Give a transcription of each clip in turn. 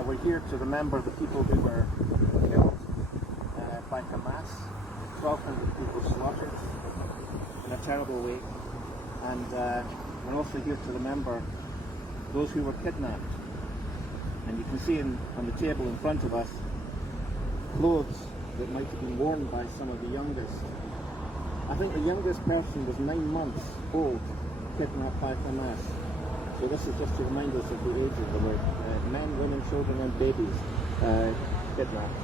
We're here to remember the people who were killed by Hamas, 1,200 people slaughtered in a terrible way, and we're also here to remember those who were kidnapped. And you can see on the table in front of us clothes that might have been worn by some of the youngest. I think the youngest person was 9 months old, kidnapped by Hamas. So this is just to remind us of the ages. There were men, women, children and babies kidnapped.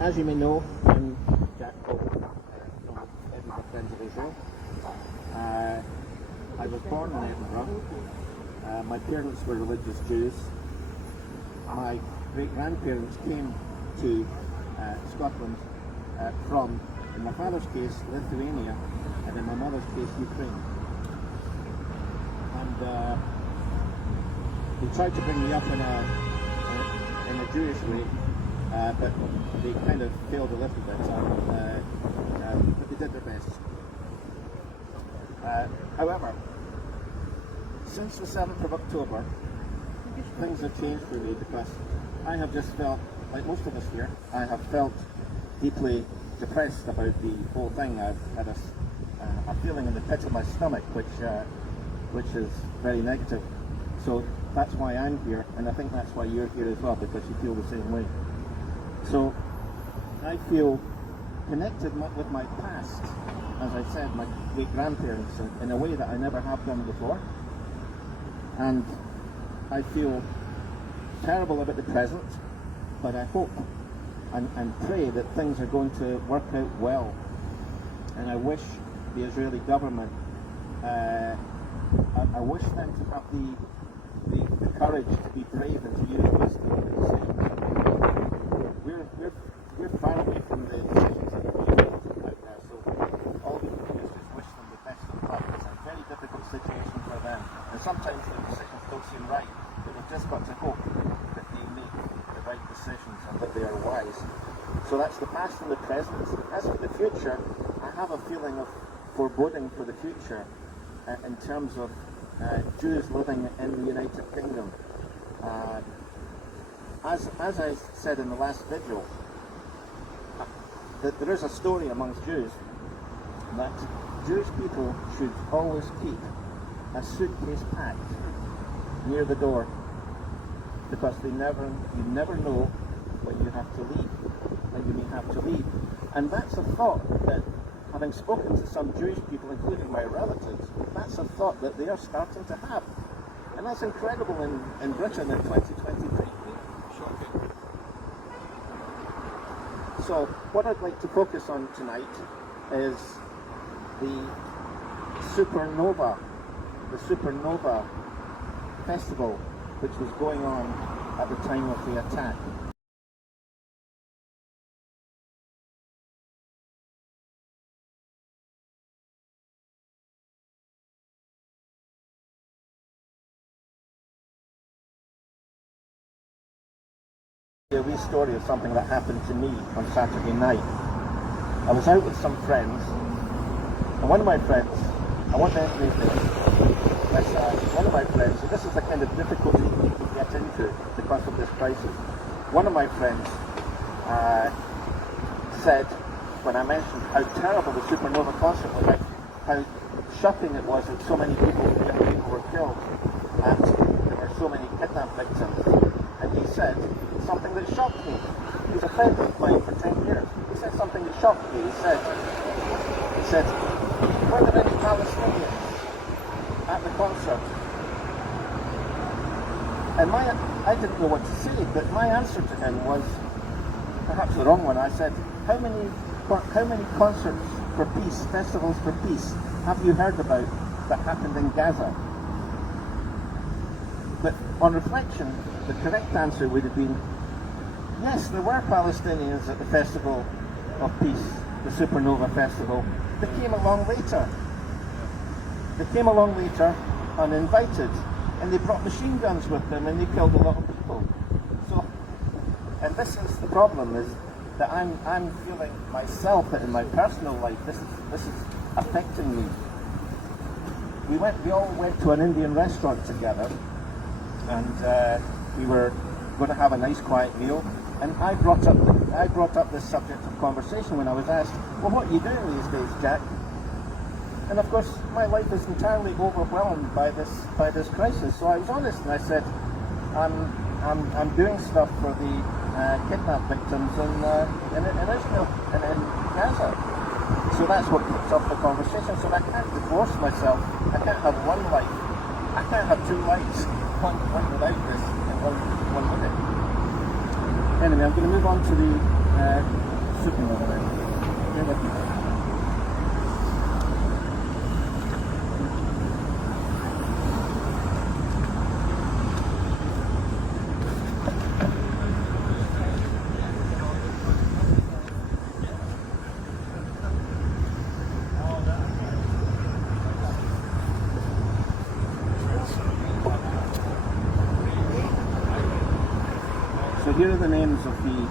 As you may know, I'm Jack Cole from Edinburgh, Friends of Israel. I was born in Edinburgh. My parents were religious Jews. My great-grandparents came to Scotland from, in my father's case, Lithuania, and in my mother's case, Ukraine. And they tried to bring me up in a Jewish way, but they kind of failed a little bit, but they did their best. However, since the 7th of October, things have changed for me because I have just felt, like most of us here, I have felt deeply depressed about the whole thing. I've had a feeling in the pit of my stomach, which is very negative. So that's why I'm here, and I think that's why you're here as well, because you feel the same way. So I feel connected with my past, as I said, my great-grandparents, in a way that I never have done before. And I feel terrible about the present, but I hope and pray that things are going to work out well. And I wish the Israeli government, I wish them to have the courage to be brave and to use wisdom in the decisions. We're far away from the decisions that are being made out there, so all we can do is just wish them the best of luck. It's a very difficult situation for them, and sometimes the decisions don't seem right, but we've just got to hope that they make the right decisions and that they are wise. So that's the past and the present. As for the future, I have a feeling of foreboding for the future in terms of Jews living in the United Kingdom. As I said in the last vigil, that there is a story amongst Jews that Jewish people should always keep a suitcase packed near the door, because you never know when you have to leave, when you may have to leave. And that's a thought that, having spoken to some Jewish people, including my relatives, that's a thought that they are starting to have. And that's incredible in Britain in 2023. Shocking. So what I'd like to focus on tonight is the Supernova festival, which was going on at the time of the attack. A wee story of something that happened to me on Saturday night. I was out with some friends, and one of my friends, I won't mention his name, but one of my friends, and this is the kind of difficulty people get into because of this crisis. One of my friends said, when I mentioned how terrible the Supernova concert was, how shocking it was that so many young people were killed, and there were so many kidnapped victims. And he said something that shocked me. He's a friend of mine for 10 years. He said something that shocked me. He said, were there any Palestinians at the concert? And I didn't know what to say, but my answer to him was perhaps the wrong one. I said, how many concerts for peace, festivals for peace, have you heard about that happened in Gaza? But on reflection, the correct answer would have been, yes, there were Palestinians at the Festival of Peace, the Supernova Festival. They came along later. They came along later uninvited, and they brought machine guns with them, and they killed a lot of people. So, and this is the problem, is that I'm feeling myself that in my personal life, this is affecting me. We all went to an Indian restaurant together, and we were going to have a nice quiet meal. And I brought up this subject of conversation when I was asked, well, what are you doing these days, Jack? And of course, my life is entirely overwhelmed by this crisis. So I was honest, and I said, I'm doing stuff for the kidnap victims in Israel and in Gaza. So that's what kicked off the conversation. So I can't divorce myself. I can't have one life. I can't have two lives, one without this and one with it. Anyway, I'm going to move on to the supernova now. So here are the names of the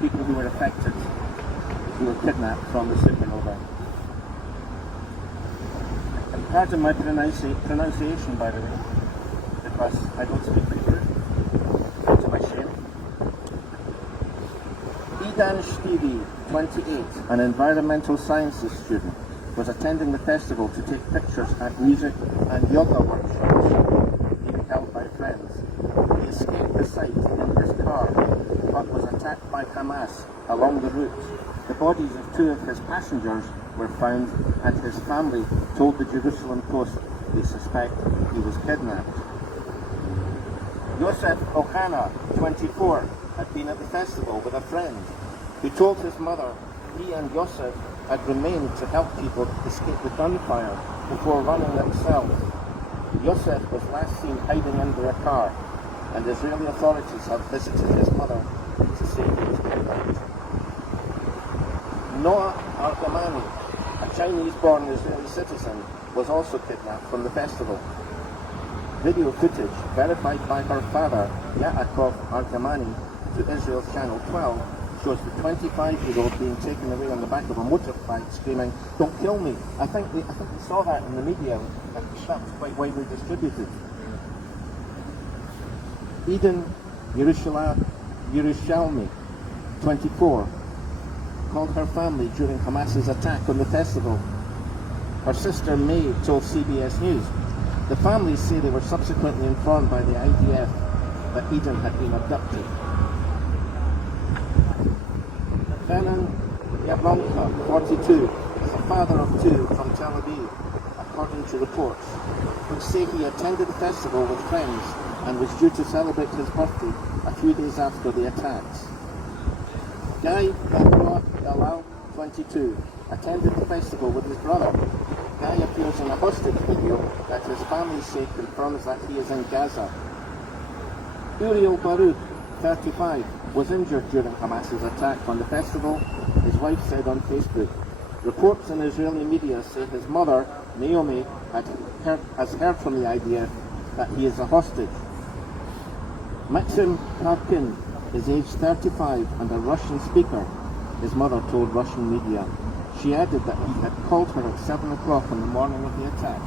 people who were affected, who were kidnapped from the supernova. And pardon my pronunciation, by the way, because I don't speak Hebrew, to my shame. Idan Shtivi, 28, an environmental sciences student, was attending the festival to take pictures at music and yoga workshops being held by friends. He escaped the site in his car, but was attacked by Hamas along the route. The bodies of two of his passengers were found, and his family told the Jerusalem Post they suspect he was kidnapped. Yosef Ohana, 24, had been at the festival with a friend who told his mother he and Yosef had remained to help people escape the gunfire before running themselves. Yosef was last seen hiding under a car, and Israeli authorities have visited his mother to say he was kidnapped. Noah Argamani, a Chinese-born Israeli citizen, was also kidnapped from the festival. Video footage verified by her father, Yaakov Argamani, to Israel's Channel 12 shows the 25-year-old being taken away on the back of a motorbike screaming, "Don't kill me." I think we saw that in the media. That was quite widely distributed. Eden Yerushalmi, 24, called her family during Hamas's attack on the festival. Her sister May told CBS News. The families say they were subsequently informed by the IDF that Eden had been abducted. Benon Yablonka, 42, is a father of two from Tel Aviv, according to reports, which say he attended the festival with friends and was due to celebrate his birthday a few days after the attacks. Guy Dalal, 22, attended the festival with his brother. Guy appears in a hostage video that his family say confirms that he is in Gaza. Uriel Baruch, 35, was injured during Hamas's attack on the festival, his wife said on Facebook. Reports in Israeli media say his mother, Naomi, has heard from the IDF that he is a hostage. Maxim Karkin is aged 35 and a Russian speaker, his mother told Russian media. She added that he had called her at 7 o'clock on the morning of the attack.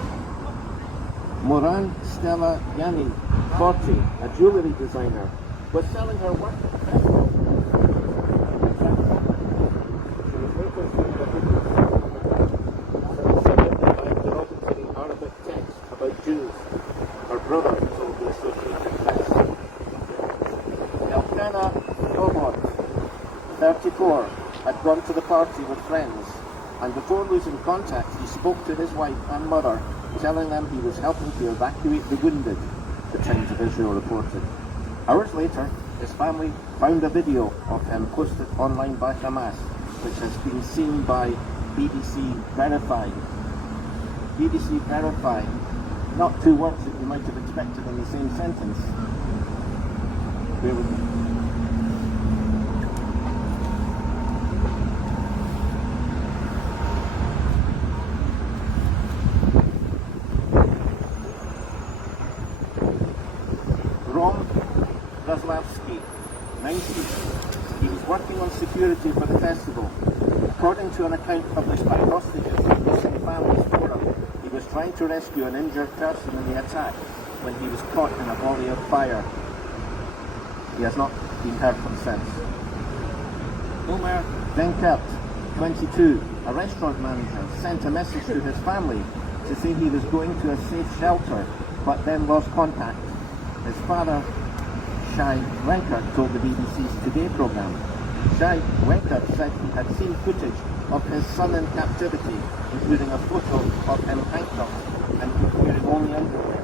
Moran Stella Yani, 40, a jewellery designer, was selling her work at the festival. She was later seen in a video by derogatory Arabic text about Jews. Her brother told the Associated Press. Elkanah Robot, 34, had gone to the party with friends, and before losing contact, he spoke to his wife and mother, telling them he was helping to evacuate the wounded, the Times of Israel reported. Hours later, his family found a video of him posted online by Hamas, which has been seen by BBC Verify. BBC Verify, not two words that you might have expected in the same sentence. Bear with me. Zaslavsky, 90. He was working on security for the festival. According to an account published by hostages in Muslim Families Forum, he was trying to rescue an injured person in the attack. when he was caught in a volley of fire. He has not been heard from since. Omer Venkert, 22, a restaurant manager, sent a message to his family to say he was going to a safe shelter, but then lost contact. His father, Shai Wenkert, told the BBC's Today programme. Shai Wenkert said he had seen footage of his son in captivity, including a photo of him handcuffed and wearing only underwear.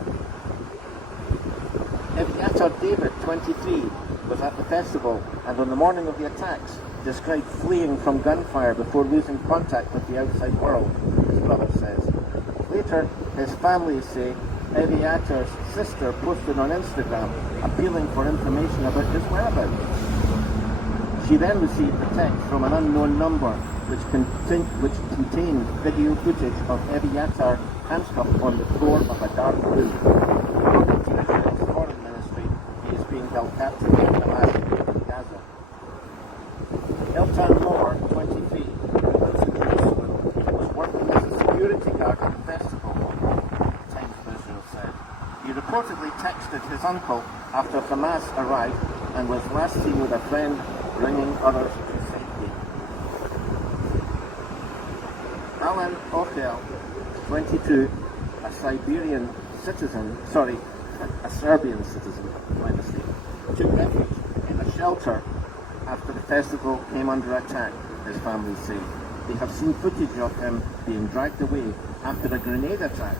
Eviatar David, 23, was at the festival and on the morning of the attacks described fleeing from gunfire before losing contact with the outside world, his brother says. Later, his family say Eviatar's sister posted on Instagram appealing for information about his whereabouts. She then received a text from an unknown number which contained video footage of Eviatar handcuffed on the floor of a dark room. According to Israel's foreign ministry, he is being held captive in Hamas in Gaza. Eltan Moore, 23, who lives in Jerusalem, was working as a security guard at the festival, Times of Israel said. He reportedly texted his uncle after Hamas arrived and was last seen with a friend bringing others to safety. Alan Ochel, 22, a Serbian citizen, my mistake, took refuge in a shelter after the festival came under attack, his family say. They have seen footage of him being dragged away after a grenade attack.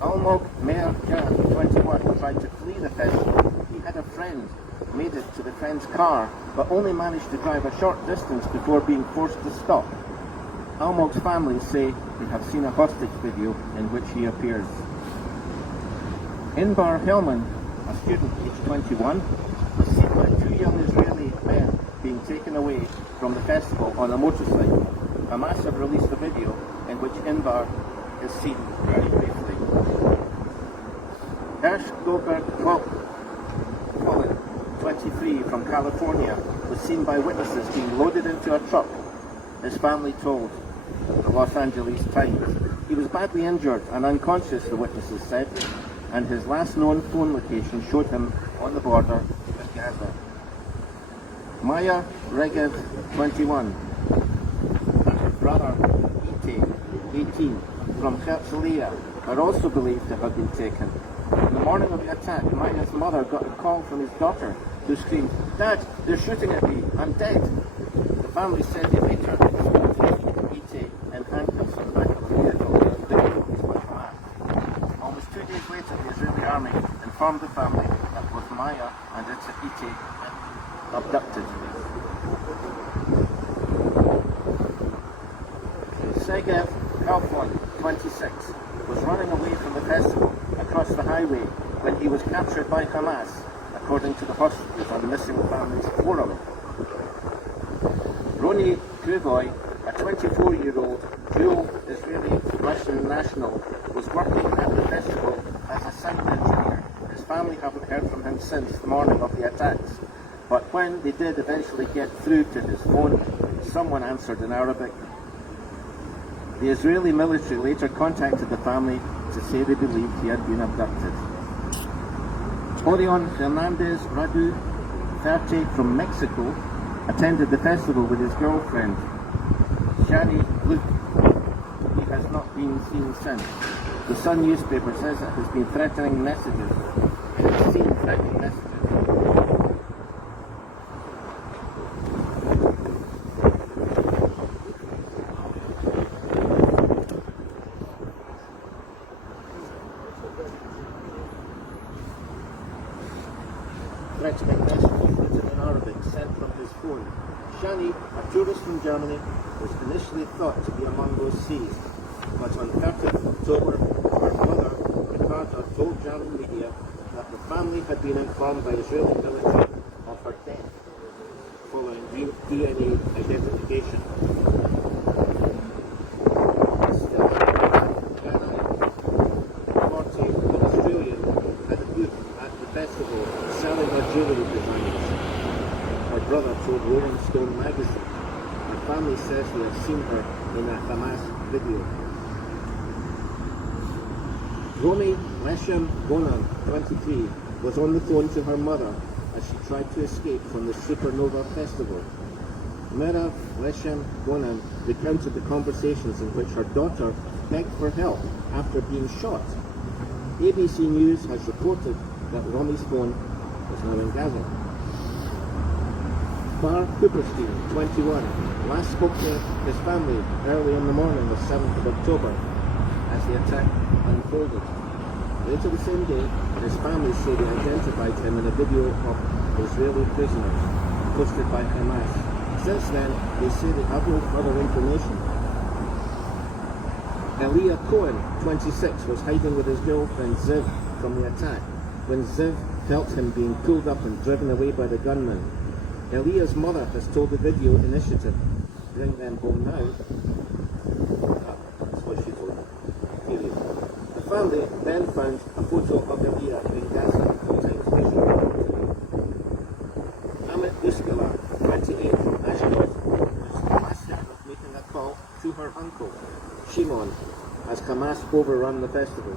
Almog Meir Khan, 21, tried to flee the festival. He had a friend, made it to the friend's car, but only managed to drive a short distance before being forced to stop. Almog's family say they have seen a hostage video in which he appears. Inbar Hellman, a student aged 21, was seen by two young Israeli men being taken away from the festival on a motorcycle. Hamas have released a video in which Inbar is seen very briefly. Hersh Goldberg Colin, 23, from California, was seen by witnesses being loaded into a truck, his family told the Los Angeles Times. He was badly injured and unconscious, the witnesses said, and his last known phone location showed him on the border with Gaza. Maya Regev, 21, and her brother Ite, 18, from Herzliya, are also believed to have been taken. On the morning of the attack, Maya's mother got a call from his daughter, who screamed, "Dad, they're shooting at me, I'm dead." The family said they later spotted Ite in handcuffs on the back of a vehicle being used by Hamas. Almost 2 days later, the Israeli army informed the family that both Maya and Ite had been abducted. Segev Kalfon, 26, was running away from the festival across the highway when he was captured by Hamas, according to the hostages on the Missing Families Forum. Roni Krivoy, a 24-year-old dual Israeli-Russian national, was working at the festival as a sound engineer. His family haven't heard from him since the morning of the attacks, but when they did eventually get through to his phone, someone answered in Arabic. The Israeli military later contacted the family to say they believed he had been abducted. Orion Fernandez Radu, 30, from Mexico, attended the festival with his girlfriend, Shani Luke. He has not been seen since. The Sun newspaper says it has been threatening messages. It has seen threatening messages. Threatening messages written in Arabic sent from his phone. Shani, a tourist from Germany, was initially thought to be among those seized, but on 30th of October, her mother, Ricardo, told German media that the family had been informed by Israeli military of her death following DNA identification. Still, Ghana, 40, Australian, had a booth at the festival selling her jewellery designs. Her brother told Rolling Stone magazine. Her family says they have seen her in a Hamas video. Romy Leshem Bonan, 23, was on the phone to her mother as she tried to escape from the Supernova Festival. Merav Leshem Bonan recounted the conversations in which her daughter begged for help after being shot. ABC News has reported that Romy's phone is now in Gaza. Bar Cooperstein, 21, last spoke to his family early in the morning of 7th of October as the attack unfolded. Later the same day, his family say they identified him in a video of Israeli prisoners posted by Hamas. Since then, they say they have no further information. Elia Cohen, 26, was hiding with his girlfriend Ziv from the attack when Ziv felt him being pulled up and driven away by the gunman. Elia's mother has told the Video Initiative, "Bring them home now." That's what she told them. Period. The family then found a photo of Elia in Gaza Times Visual. Amit Uskala, 28, from Ashdod, was last heard of making a call to her uncle, Shimon, as Hamas overrun the festival.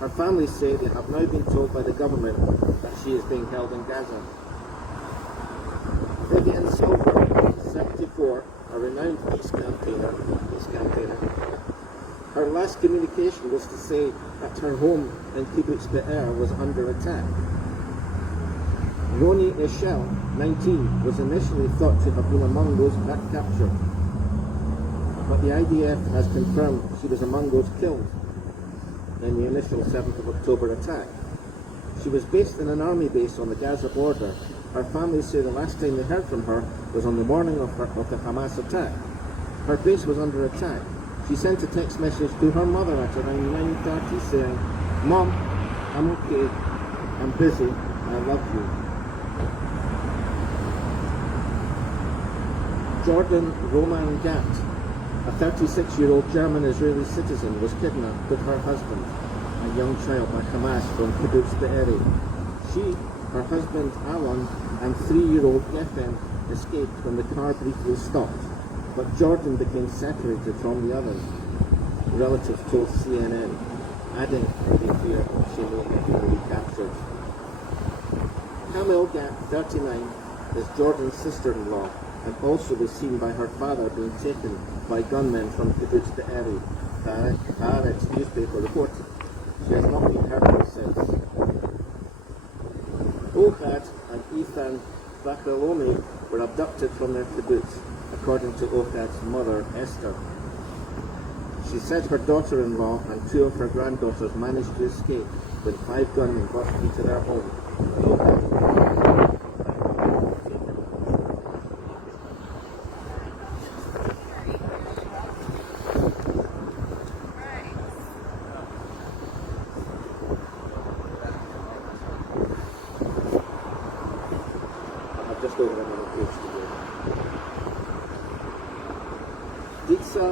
Her family say they have now been told by the government that she is being held in Gaza. Vivian Silver, 74, a renowned peace campaigner. Her last communication was to say that her home in Kibbutz Be'er was under attack. Roni Eshel, 19, was initially thought to have been among those captured, but the IDF has confirmed she was among those killed in the initial 7th of October attack. She was based in an army base on the Gaza border. Her family say the last time they heard from her was on the morning of the Hamas attack. Her base was under attack. She sent a text message to her mother at around 9:30 saying, "Mom, I'm okay, I'm busy, I love you." Jordan Roman Gat, a 36-year-old German-Israeli citizen, was kidnapped with her husband, a young child, by Hamas from Kibbutz Be'eri. She, her husband Alon, and 3-year-old Geffen escaped when the car briefly stopped, but Jordan became separated from the others, relatives told CNN, adding that they fear she may have been recaptured. Camille Gat, 39, is Jordan's sister-in-law, and also was seen by her father being taken by gunmen from Kibbutz Be'eri, Haaretz newspaper reported. She has not been heard from since. Ohad and Ethan Bachalomi were abducted from their kibbutz, according to Ohad's mother, Esther. She said her daughter-in-law and 2 of her granddaughters managed to escape when 5 gunmen burst into their home. Just over another page to go. Ditsa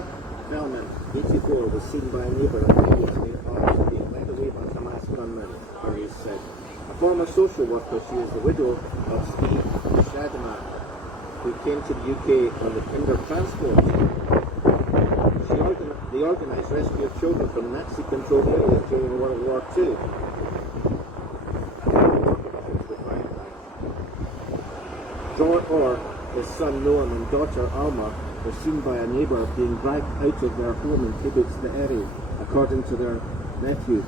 Bellman, 84, was seen by a neighbour at the house being led away by Hamas gunmen, police said. A former social worker, she is the widow of Steve Shadman, who came to the UK on the Kinder transport. They organised rescue of children from Nazi-controlled areas during World War II. John Orr, his son Noam and daughter Alma were seen by a neighbour being dragged out of their home in Kibbutz Be'eri, according to their nephew,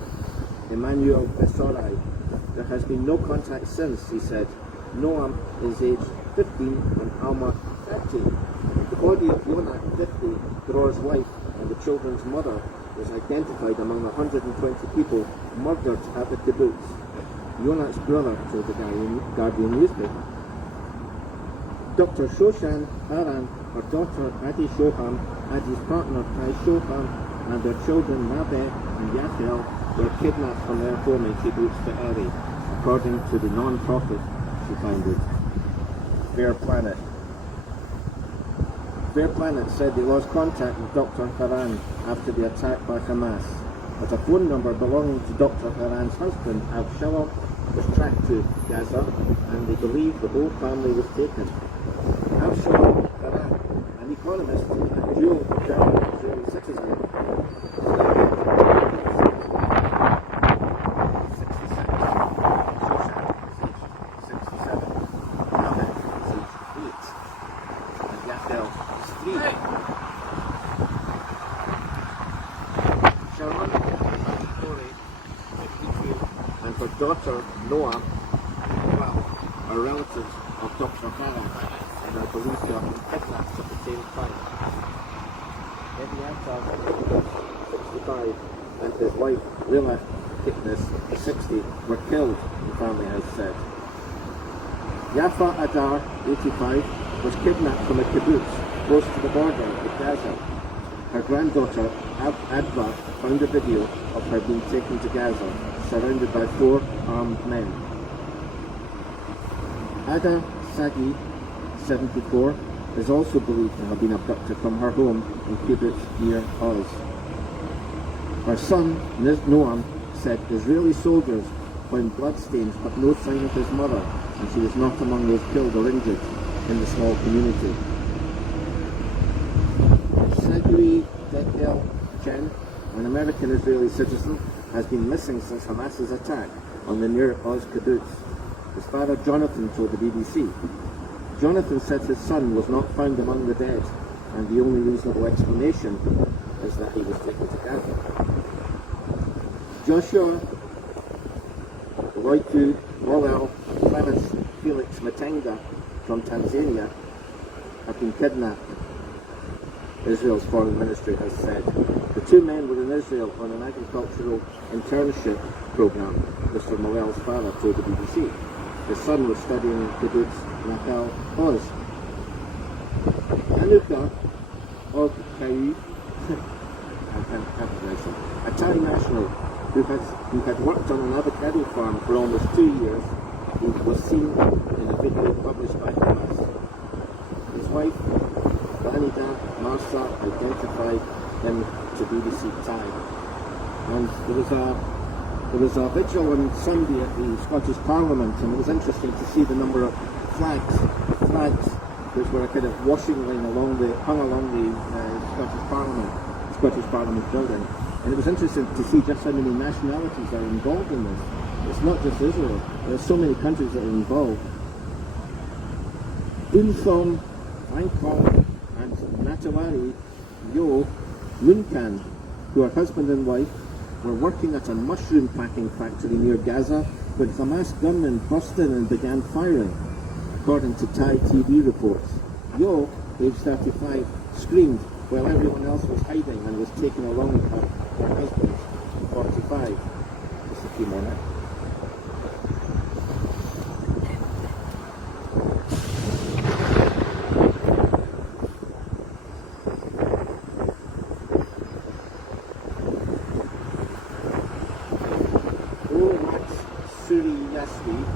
Emmanuel Besorai. There has been no contact since, he said. Noam is aged 15 and Alma 30. The body of Yonah, 50, Dror's wife and the children's mother, was identified among 120 people murdered at the kibbutz. Yonah's brother told the Guardian newspaper. Dr. Shoshan Haran, her daughter Adi Shoham, Adi's partner Tai Shoham, and their children Nabeh and Yachel were kidnapped from their home in Kibbutz Be'eri, according to the non-profit she founded, Fair Planet. Fair Planet said they lost contact with Dr. Haran after the attack by Hamas, but a phone number belonging to Dr. Haran's husband, Avshalom, was tracked to Gaza, and they believe the whole family was taken. Avshalom Haran, an economist and dual German-Israeli citizen, daughter, Noah, are relatives of Dr. Farah and are believed to have been kidnapped at the same time. Edinburgh, 65, and his wife, Lila Kipnis, 60, were killed, the family has said. Yafa Adar, 85, was kidnapped from a kibbutz close to the border with Gaza. Her granddaughter, Adva, found a video of her being taken to Gaza, surrounded by 4 armed men. Ada Sagi, 74, is also believed to have been abducted from her home in kibbutz near Oz. Her son, Noam, said Israeli soldiers found bloodstains but no sign of his mother, and she was not among those killed or injured in the small community. Sagui Dekel Chen, an American-Israeli citizen, has been missing since Hamas's attack on the near Oz kibbutz. His father Jonathan told the BBC. Jonathan said his son was not found among the dead, and the only reasonable explanation is that he was taken to Gaza. Joshua Loitu Molel Clemens Felix Matenga from Tanzania have been kidnapped, Israel's foreign ministry has said. The 2 men were in Israel on an agricultural internship program, Mr. Molel's father told the BBC. His son was studying in kibbutz Nahal Oz. Anuka Ogkai, a Thai national who had worked on an avocado farm for almost 2 years, was seen in a video published by Hamas. His wife, Vanida Marsa, identified him to BBC Thai. And there was a vigil on Sunday at the Scottish Parliament, and it was interesting to see the number of flags which were a kind of washing line hung along the Scottish Parliament building. And it was interesting to see just how many nationalities are involved in this. It's not just Israel. There are so many countries that are involved. Unthom, Angkong, and Natawari Yo Lunkan, who are husband and wife, were working at a mushroom packing factory near Gaza when Hamas gunmen burst in and began firing, according to Thai TV reports. Yo, age 35, screamed while everyone else was hiding and was taken along with her husband, 45. Just a few more now.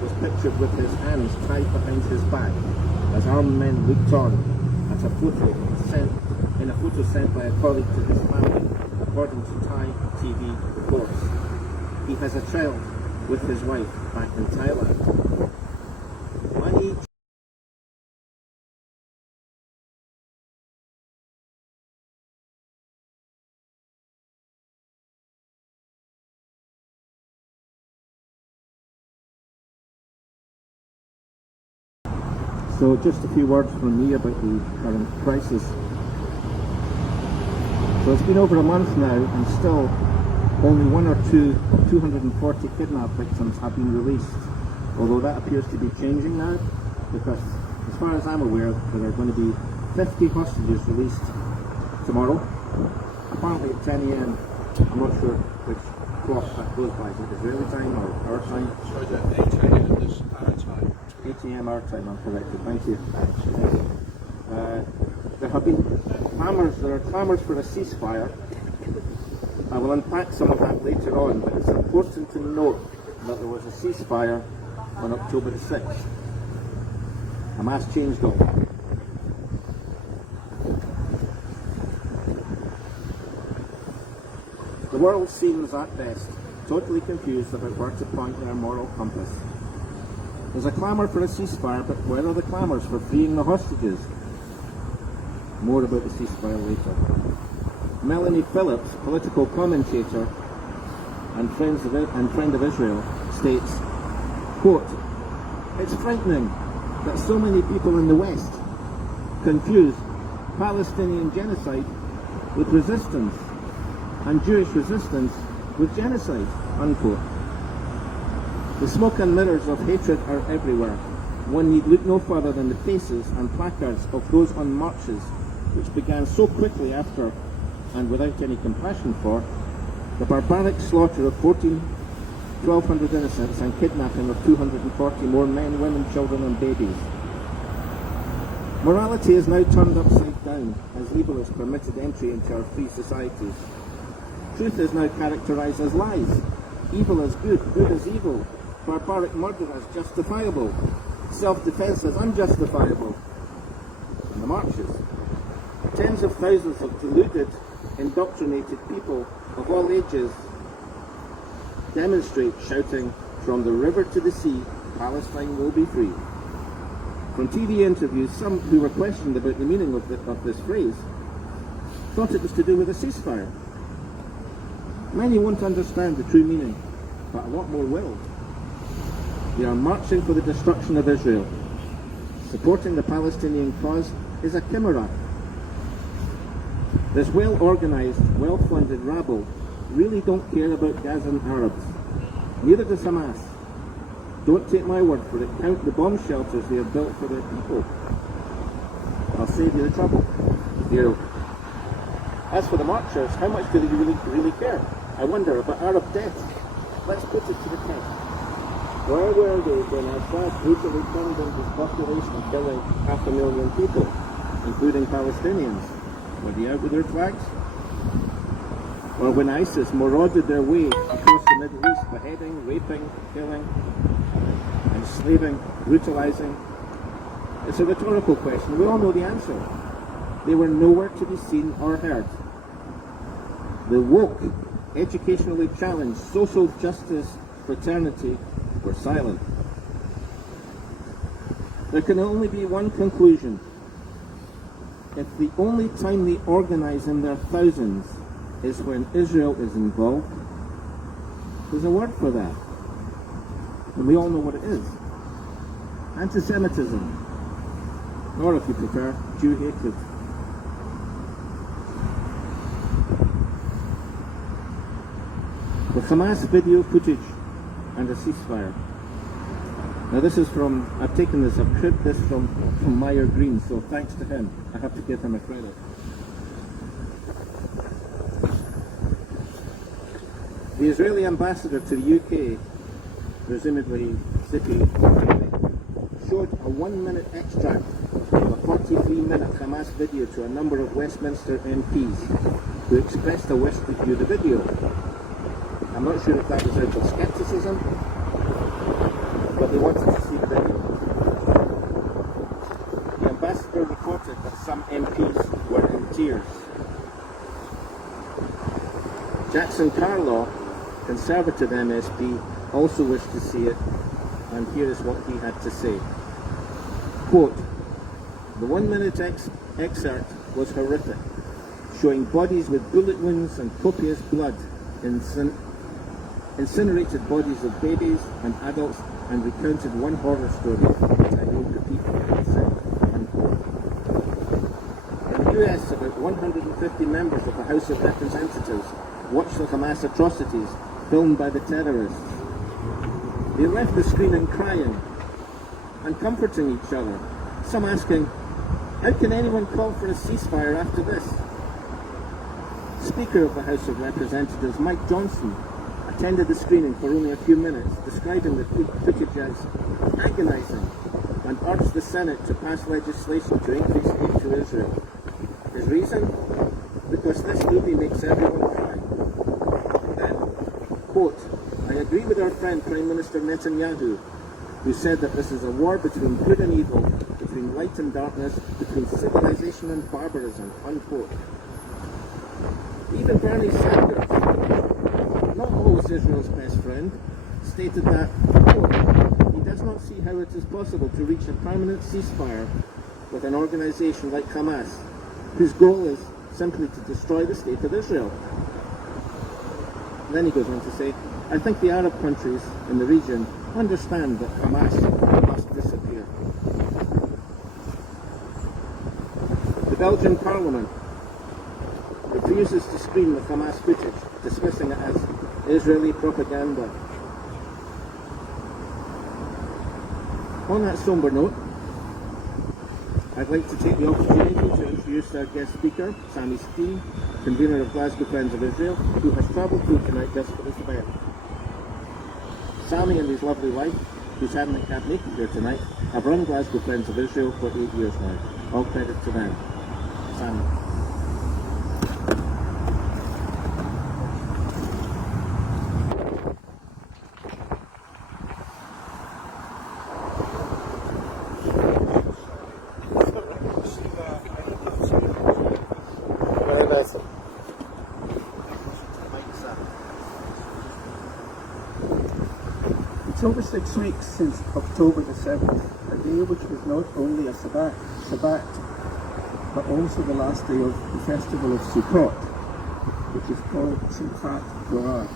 Was pictured with his hands tied behind his back as armed men looked on at a photo sent by a colleague to his family, according to Thai TV reports. He has a child with his wife back in Thailand. So just a few words from me about the current crisis. So it's been over a month now, and still only 1 or 2 of 240 kidnap victims have been released, although that appears to be changing now, because as far as I'm aware there are going to be 50 hostages released tomorrow, apparently at 10 AM. I'm not sure which clock that goes by. Is it Israeli time or our time? Sorry, that 8 AM is our time. 8 AM our time, I'm corrected. Thank you. There have been clamours for a ceasefire. I will unpack some of that later on, but it's important to note that there was a ceasefire on October the 6th. Hamas changed all. The world seems at best totally confused about where to point their moral compass. There's a clamour for a ceasefire, but where are the clamours for freeing the hostages? More about the ceasefire later. Melanie Phillips, political commentator and friend of Israel, states, quote, "It's frightening that so many people in the West confuse Palestinian genocide with resistance and Jewish resistance with genocide," unquote. The smoke and mirrors of hatred are everywhere. One need look no further than the faces and placards of those on marches, which began so quickly after, and without any compassion for, the barbaric slaughter of 1,200 innocents and kidnapping of 240 more men, women, children and babies. Morality is now turned upside down as evil is permitted entry into our free societies. Truth is now characterized as lies. Evil as good, good as evil, barbaric murder as justifiable, self-defense as unjustifiable. And the marches. Tens of thousands of deluded, indoctrinated people of all ages demonstrate shouting, "From the river to the sea, Palestine will be free." From TV interviews, some who were questioned about the meaning of this phrase thought it was to do with a ceasefire. Many won't understand the true meaning, but a lot more will. They are marching for the destruction of Israel. Supporting the Palestinian cause is a chimera. This well-organized, well-funded rabble really don't care about Gazan Arabs. Neither does Hamas. Don't take my word for it. Count the bomb shelters they have built for their people. I'll save you the trouble. Zero. As for the marchers, how much do they really care? I wonder about Arab deaths. Let's put it to the test. Where were they when Assad brutally turned in his population, killing 500,000 people, including Palestinians? Were they out with their flags? Or when ISIS marauded their way across the Middle East, beheading, raping, killing, enslaving, brutalizing? It's a rhetorical question. We all know the answer. They were nowhere to be seen or heard. The woke, educationally challenged, social justice fraternity were silent. There can only be one conclusion. If the only time they organize in their thousands is when Israel is involved, there's a word for that. And we all know what it is. Anti-Semitism. Or if you prefer, Jew hatred. The Hamas video footage and a ceasefire. Now this is from, I've cribbed this from Meyer Green, so thanks to him. I have to give him a credit. The Israeli ambassador to the UK, presumably City, showed a 1-minute extract of a 43-minute Hamas video to a number of Westminster MPs who expressed a wish to view the video. I'm not sure if that was out of scepticism, but they wanted to see the video. The ambassador reported that some MPs were in tears. Jackson Carlaw, Conservative MSP, also wished to see it, and here is what he had to say. Quote, "The 1-minute excerpt was horrific, showing bodies with bullet wounds and copious blood, incinerated bodies of babies and adults, and recounted one horror story that I won't repeat what it said." Unquote. In the US, about 150 members of the House of Representatives watched the Hamas atrocities filmed by the terrorists. They left the screening crying and comforting each other, some asking, "How can anyone call for a ceasefire after this?" Speaker of the House of Representatives, Mike Johnson, attended the screening for only a few minutes, describing the footage as agonizing, and urged the Senate to pass legislation to increase aid to Israel. His reason? Because this movie makes everyone cry. Then, quote, "I agree with our friend Prime Minister Netanyahu, who said that this is a war between good and evil, between light and darkness, between civilization and barbarism," unquote. Even Bernie Sanders, not always Israel's best friend, stated that, quote, "He does not see how it is possible to reach a permanent ceasefire with an organization like Hamas, whose goal is simply to destroy the state of Israel." Then he goes on to say, "I think the Arab countries in the region understand that Hamas must disappear." The Belgian Parliament refuses to screen the Hamas footage, dismissing it as Israeli propaganda. On that somber note, I'd like to take the opportunity to introduce our guest speaker, Sammy Skee, convener of Glasgow Friends of Israel, who has travelled through tonight just for this event. Sammy and his lovely wife, who sadly can't make it here tonight, have run Glasgow Friends of Israel for 8 years now. All credit to them. Sammy. Very nice. It's over 6 weeks since October the 7th, a day which was not only a Sabbath, but also the last day of the festival of Sukkot, which is called Simchat Torah.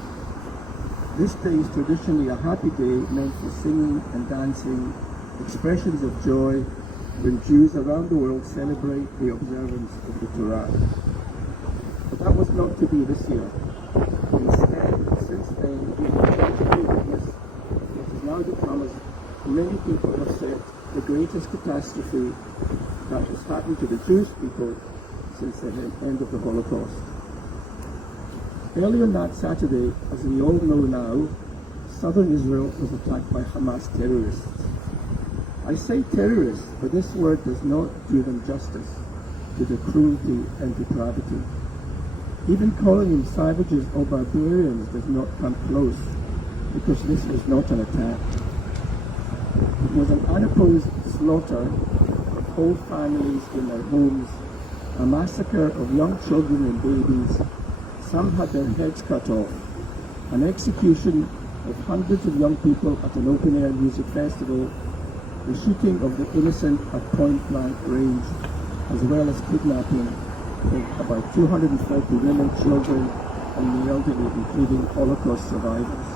This day is traditionally a happy day meant for singing and dancing, expressions of joy when Jews around the world celebrate the observance of the Torah. But that was not to be this year. Instead, since then, we have tragically witnessed what has now become, as many people have said, the greatest catastrophe that has happened to the Jewish people since the end of the Holocaust. Earlier on that Saturday, as we all know now, southern Israel was attacked by Hamas terrorists. I say terrorists, but this word does not do them justice to the cruelty and depravity. Even calling them savages or barbarians does not come close, because this was not an attack. It was an unopposed slaughter of whole families in their homes, a massacre of young children and babies. Some had their heads cut off, an execution of hundreds of young people at an open-air music festival, the shooting of the innocent at point-blank range, as well as kidnapping of about 230 women, children, and the elderly, including Holocaust survivors.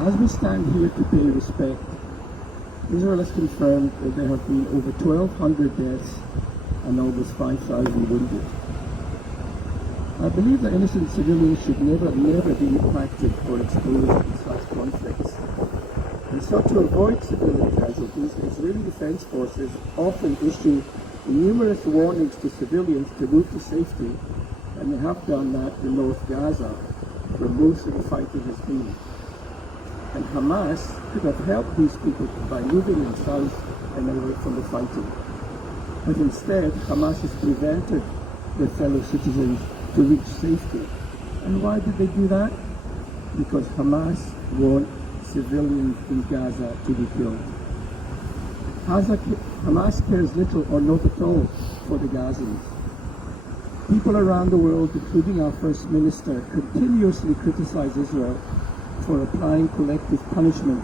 As we stand here to pay respect, Israel has confirmed that there have been over 1,200 deaths and almost 5,000 wounded. I believe that innocent civilians should never be impacted or exposed in such conflicts. And so to avoid civilian casualties, Israeli Defense Forces often issue numerous warnings to civilians to move to safety, and they have done that in North Gaza, where most of the fighting has been. And Hamas could have helped these people by moving them south and away from the fighting. But instead, Hamas has prevented their fellow citizens to reach safety. And why did they do that? Because Hamas want civilians in Gaza to be killed. Hamas cares little or not at all for the Gazans. People around the world, including our First Minister, continuously criticize Israel for applying collective punishment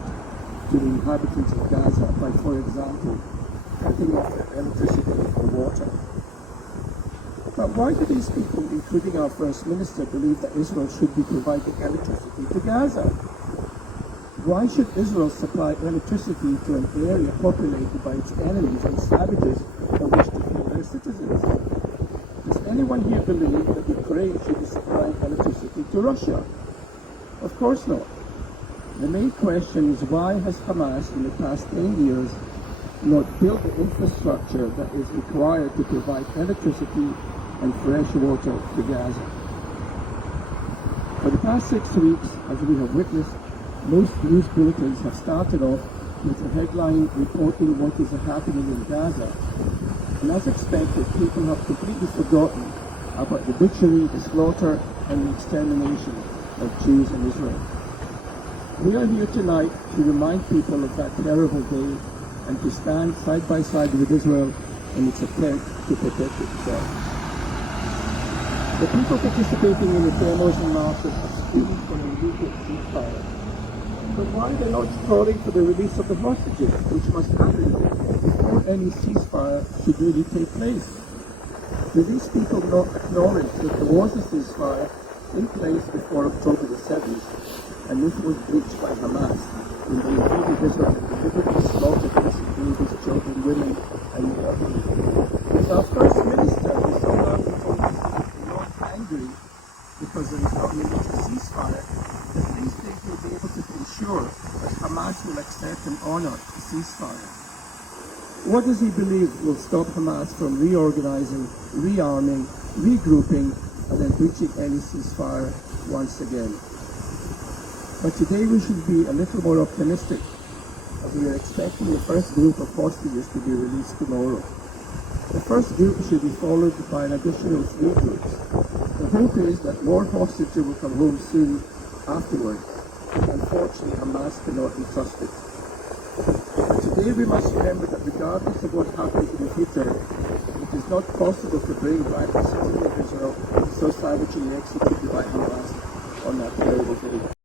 to the inhabitants of Gaza by, for example, cutting off their electricity or water. But why do these people, including our First Minister, believe that Israel should be providing electricity to Gaza? Why should Israel supply electricity to an area populated by its enemies and savages that wish to kill their citizens? Does anyone here believe that Ukraine should be supplying electricity to Russia? Of course not. The main question is, why has Hamas in the past 10 years not built the infrastructure that is required to provide electricity and fresh water to Gaza? For the past 6 weeks, as we have witnessed, most news bulletins have started off with a headline reporting what is happening in Gaza. And as expected, people have completely forgotten about the butchery, the slaughter, and the extermination of Jews in Israel. We are here tonight to remind people of that terrible day and to stand side by side with Israel in its attempt to protect itself. The people participating in the demos and marches are screaming for an immediate ceasefire. But why are they not calling for the release of the hostages, which must happen before any ceasefire should really take place? Do these people not acknowledge that there was a ceasefire in place before October the 7th, and this was breached by Hamas when they invaded Israel and deliberately slaughtered innocent babies, children, women, and the elderly? Is our First Minister, who so loud before this not angry because there is not really a ceasefire, that these things will be able to ensure sure that Hamas will accept and honor the ceasefire? What does he believe will stop Hamas from reorganizing, rearming, regrouping, and then breaching any ceasefire once again? But today we should be a little more optimistic, as we are expecting the first group of hostages to be released tomorrow. The first group should be followed by an additional 3 groups. The hope is that more hostages will come home soon afterward. Unfortunately, Hamas cannot be trusted. But today we must remember that regardless of what happens in the future, it is not possible to bring back the citizens of Israel so savagely executed by Hamas on that terrible day.